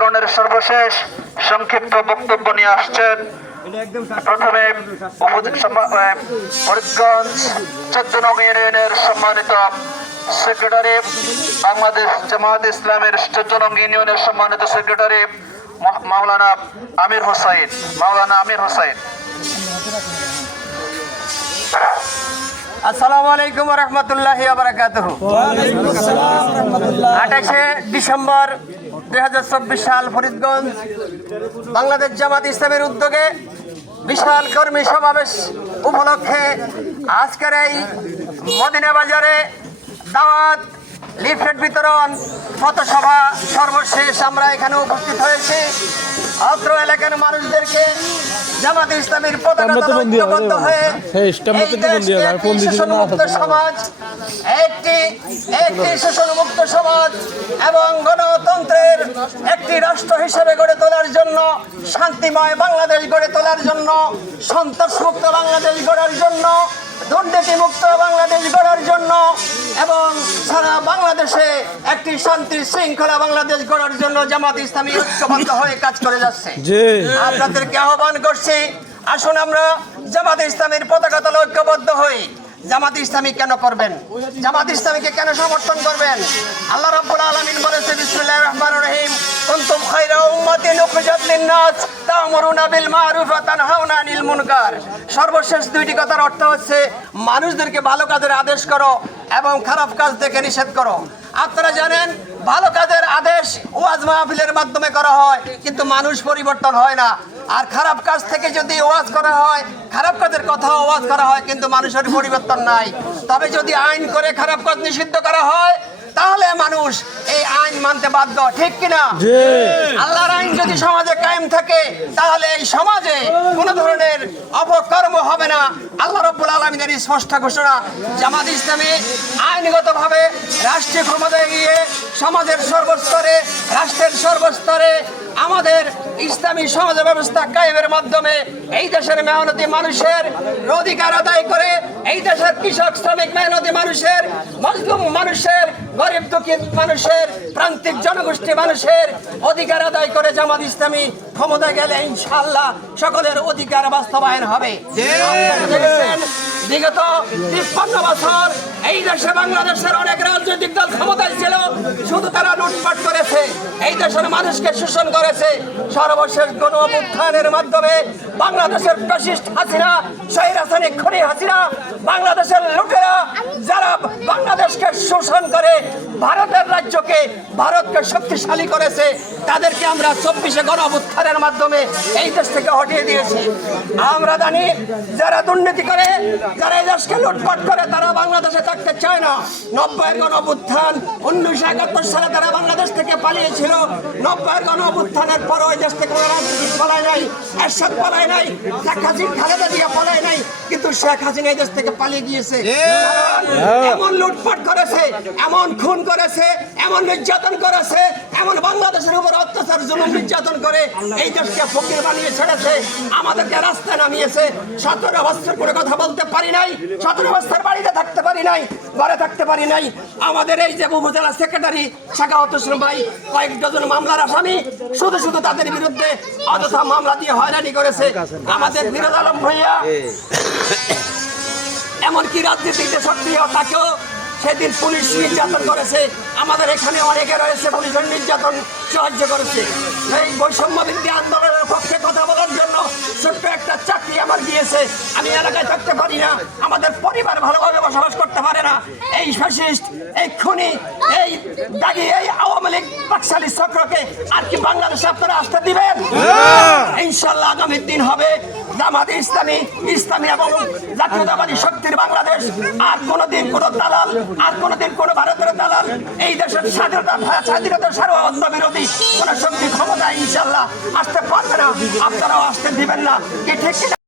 আচরণের সর্বশেষ সংক্ষিপ্ত বক্তব্য নিয়ে আসছেন। প্রথমে ফরিদগঞ্জ চোদ্দ নং ইউনিয়নের সম্মানিত সেক্রেটারি, বাংলাদেশ জামায়াত ইসলামের চোদ্দ ইউনিয়নের সম্মানিত সেক্রেটারি মাওলানা আমির হোসাইন। মাওলানা আমির হোসাইন। আসসালামু আলাইকুম রহমতুল্লাহ বারাকাতুহ। আঠাশে ডিসেম্বর দুই হাজার চব্বিশ সাল ফরিদগঞ্জ বাংলাদেশ জামাত ইসলামের উদ্যোগে বিশাল কর্মী সমাবেশ উপলক্ষে আজকের এই মদিনা বাজারে দাওয়াত লিফলেট বিতরণ পথসভা সর্বশেষ আমরা এখানে উপস্থিত হয়েছি। অত্র এলাকার মানুষদেরকে জামাত ইসলামের পতাকা স্ট্যাম্পে তো তলে বন্দি হবে ঐক্যবদ্ধ রে হয়ে হ্যাঁ, শোষণমুক্ত সমাজ একটি একটি শোষণমুক্ত সমাজ এবং গণতন্ত্রের একটি রাষ্ট্র হিসেবে গড়ে তোলার জন্য শান্তিময় বাংলাদেশ গড়ে তোলার জন্য সন্ত্রাসমুক্ত বাংলাদেশ গড়ার জন্য দুর্নীতিমুক্ত বাংলাদেশ গড়ার জন্য এবং সারা বাংলাদেশে একটি শান্তির শৃঙ্খলা বাংলাদেশ গড়ার জন্য জামাত ইসলামী ঐক্যবদ্ধ হয়ে কাজ করে যাচ্ছে। আপনাদেরকে আহ্বান করছি আসুন আমরা জামাত ইসলামের পতাকা তলে ঐক্যবদ্ধ হই। জামাত ইসলামী কেন করবেন? জামাত ইসলামীকে কেন সমর্থন করবেন? আল্লাহ রাব্বুল আলামিন বলেছে বিসমিল্লাহির রহমানির রহিম। কুনতুম খায়রা উম্মাতিন উখরিজাত লিন-নাস। তা'মুরুনা বিল মা'রুফ ওয়া তানহাউনা আনিল মুনকার। সর্বশেষ দুইটি কথার অর্থ হচ্ছে, মানুষদেরকে ভালো কাজের আদেশ করো এবং খারাপ কাজ থেকে নিষেধ করো। আপনারা জানেন, ভালো কাজের আদেশ ওয়াজ মাহফিলের মাধ্যমে করা হয়, কিন্তু মানুষ পরিবর্তন হয় না। আর খারাপ কাজ থেকে যদি ওয়াজ করা হয় খারাপ কাজের কথা ওয়াজ করা হয় কিন্তু মানুষের পরিবর্তন নাই। তবে যদি আইন করে খারাপ কাজ নিষিদ্ধ করা হয় তাহলে মানুষ এই আইন মানতে বাধ্য ঠিক কিনা? আল্লাহর আইন যদি সমাজে কায়েম থাকে তাহলে এই সমাজে কোনো ধরনের অপকর্ম হবে না। আল্লাহ রব্বুল আলমিনের স্পষ্ট ঘোষণা জামাত ইসলামী আইনগতভাবে রাষ্ট্রীয় ক্ষমতায় গিয়ে সমাজের সর্বস্তরে রাষ্ট্রের সর্বস্তরে আমাদের ইসলামী সমাজ ব্যবস্থা কায়েমের মাধ্যমে এই দেশের মেহনতি মানুষের অধিকার আদায় করে এই দেশের কৃষক শ্রমিক মেহনতি মানুষের মজলুম মানুষের গরিব দুঃখী মানুষের প্রান্তিক জনগোষ্ঠী মানুষের অধিকার আদায় করে জামাত ইসলামী ক্ষমতা গেলে ইনশাল্লাহ সকলের অধিকার বাস্তবায়ন হবে। বিগত তিপ্পান্ন বছর এই দেশে বাংলাদেশের অনেক রাজনৈতিক দল ক্ষমতায় ছিল শুধু তারা লুটপাট করেছে। মানুষকে শোষণ করেছে সর্বশেষ গণ অভ্যুত্থানের মাধ্যমে বাংলাদেশের ফ্যাসিস্ট হাসিনা, শহীদ হাসানি, খনি হাসিনা, বাংলাদেশের লুটেরা বাংলাদেশকে শোষণ করে ভারতের রাজ্যকে ভারতকে শক্তিশালী করেছে তাদেরকে আমরা চব্বিশে গণ অভ্যুত্থানের মাধ্যমে এই দেশ থেকে হটিয়ে দিয়েছি। আমরা জানি যারা দুর্নীতি করে যারা এই দেশকে লুটপাট করে তারা বাংলাদেশে থাকতে চায় না। নব্বইয়ের গণ অভ্যুত্থান উনিশশো একাত্তর সালে তারা বাংলাদেশ থেকে পালিয়েছিল। নব্বইয়ের গণ অভ্যুত্থানের পর ওই দেশ থেকে রাজনীতি পালায় নাই এরশাদ পালায় নাই শেখ হাসিনা খালেদা দিয়ে পালায় নাই কিন্তু শেখ হাসিনা এই দেশ থেকে পালিয়ে গিয়েছে। এমন লুটপাট করেছে এমন খুন করেছে এমন নির্যাতন করেছে এমন বাংলাদেশের উপর অত্যাচার জুলুম নির্যাতন করে এই দেশকে ফকির বানিয়ে ছেড়েছে আমাদেরকে রাস্তায় নামিয়েছে। সতেরো বছর করে কথা বলতে পারি নাই সতেরো বছর বাড়িতে থাকতে পারি নাই ঘরে থাকতে পারি নাই। আমাদের এই যে উপজেলা সেক্রেটারি শাখাওয়াত হোসেন ভাই কয়েক ডজন মামলার আসামি শুধু শুধু তাদের বিরুদ্ধে অযথা মামলা দিয়ে হয়রানি করেছে। আমাদের বিরোধ আলম ভাইয়া এমনকি রাজনীতিতে সক্রিয় তাকেও সেদিন পুলিশ নির্যাতন করেছে। আমাদের এখানে অনেকে রয়েছে, পুলিশের নির্যাতন সাহায্য করেছে। এই বৈষম্য বৃদ্ধি আন্দোলনের পক্ষে কথা বলার জন্য ছোট্ট একটা চাকরি আমার দিয়েছে। আমি এলাকায় থাকতে পারি না। আমাদের পরিবার ভালোভাবে বসবাস করতে পারে না। এই ফ্যাসিস্ট এই খুনি এই দাগি এই আওয়ামী লীগ পাকশালী চক্রকে আর কি বাংলাদেশে আপনারা আসতে দিবেন? ইনশাল্লাহ আগামী দিন হবে জামাত ইসলামী ইসলামী এবং জাতীয়তাবাদী শক্তির বাংলাদেশ। আর কোনোদিন কোনো দালাল আর কোনোদিন কোনো ভারতের দালাল এই দেশের স্বাধীনতা স্বাধীনতার সার্বভৌম বিরোধী কোন শক্তি ক্ষমতা ইনশাল্লাহ আসতে পারবে না। আপনারাও আসতে দিবেন না। কি ঠিক?